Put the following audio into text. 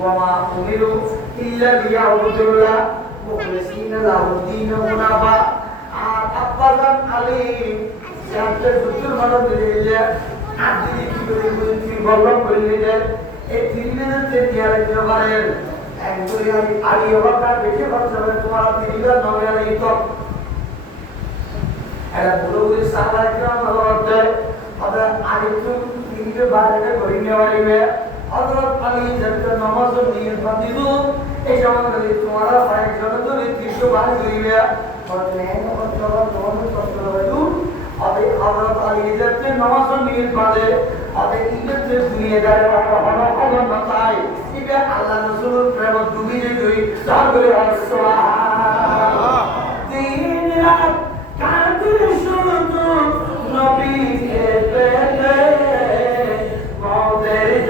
وما أمروا إلا ليعبدوا الله مخلصين له الدين حنفاء أبدا عليهم سيادة الدكتور مرض لله عبدي كبير في والله كل ده التلميذ التنيار الجماعين أقول يا علي وقت بيجي وقت من تمارا تلميذ نويا ليتوب أنا بقول السالة كلام هذا هذا عليكم تلميذ بعدين كوريني واريبه হযরত আলী যখন নামাজ নিয়ে বাঁধিল এই সময় তোমারা ফাইল জন্য তো ত্রিশ বার করিবে বলেন অথবা তোমার কষ্ট হইলো আবে হযরত আলী যখন নামাজ নিয়ে বাঁধে আবে ইজ্জত দুনিয়া দাঁড়ে হলো হলো না তাই এটা আল্লাহ রাসূলের প্রেম ডুবি যাই তাহলে সুবহানাল্লাহ দিন রাত